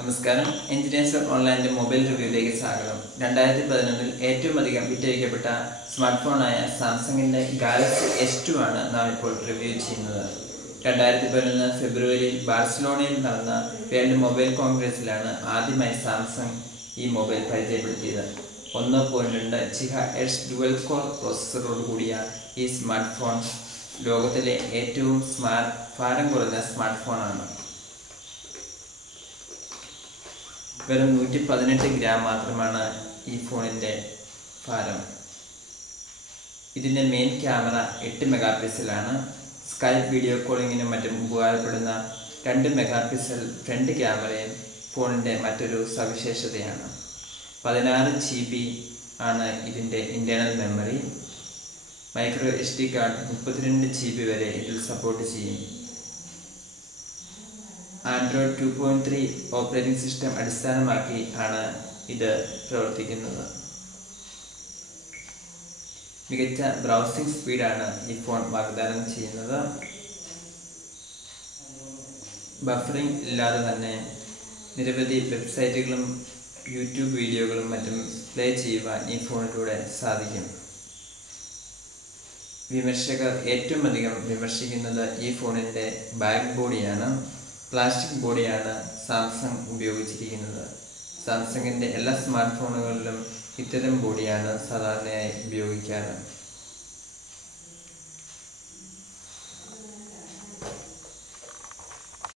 നമസ്കാരം. Engineers ഓൺലൈൻ്റെ mobile റിവ്യൂയിലേക്ക് സ്വാഗതം. 2011 ഏറ്റവും അധികം വിറ്റഴിക്കപ്പെട്ട സ്മാർട്ട് ഫോണായ സാംസങ്ങിൻ്റെ ഗാലക്സി S2 ആണ് നാം ഇപ്പോൾ റിവ്യൂ ചെയ്യുന്നത്. 2011 ഫെബ്രുവരിയിൽ ബാഴ്സലോണയിൽ നടന്ന വേൾഡ് മൊബൈൽ കോൺഗ്രസിലാണ് ആദ്യമായി സാംസങ് ഈ മൊബൈൽ പരിചയപ്പെടുത്തിയത്. 1.2 GHz ഡുവൽ കോർ പ്രോസസ്സറോട് കൂടിയ ഈ സ്മാർട്ട് ഫോൺ ലോകത്തിലെ ഏറ്റവും ഭാരം കുറഞ്ഞ സ്മാർട്ട് ഫോണാണ്. വെറും 118 ഗ്രാം മാത്രമാണ് ഈ ഫോണിൻ്റെ ഭാരം. ഇതിൻ്റെ മെയിൻ ക്യാമറ 8 മെഗാ പിക്സലാണ്. സ്കൈപ്പ് വീഡിയോ കോളിങ്ങിനും മറ്റും ഉപകാരപ്പെടുന്ന 2 മെഗാ പിക്സൽ ഫ്രണ്ട് ക്യാമറയും ഫോണിൻ്റെ മറ്റൊരു സവിശേഷതയാണ്. 16 GB ആണ് ഇതിൻ്റെ internal memory. Micro SD card 32 GB വരെ ഇതിൽ സപ്പോർട്ട് ചെയ്യും. ആൻഡ്രോയിഡ് 2.3 ഓപ്പറേറ്റിംഗ് സിസ്റ്റം അടിസ്ഥാനമാക്കി ആണ് ഇത് പ്രവർത്തിക്കുന്നത്. മികച്ച ബ്രൗസിംഗ് സ്പീഡാണ് ഈ ഫോൺ വാഗ്ദാനം ചെയ്യുന്നത്. ബഫറിംഗ് ഇല്ലാതെ തന്നെ നിരവധി വെബ്സൈറ്റുകളും യൂട്യൂബ് വീഡിയോകളും മറ്റും പ്ലേ ചെയ്യുവാൻ ഈ ഫോണിലൂടെ സാധിക്കും. വിമർശകർ ഏറ്റവും അധികം വിമർശിക്കുന്നത് ഈ ഫോണിൻ്റെ ബാക്ക് ബോഡിയാണ്. പ്ലാസ്റ്റിക് ബോഡിയാണ് സാംസങ് ഉപയോഗിച്ചിരിക്കുന്നത്. സാംസങ്ങിൻ്റെ എല്ലാ സ്മാർട്ട് ഫോണുകളിലും ഇത്തരം ബോഡിയാണ് സാധാരണയായി ഉപയോഗിക്കാറ്.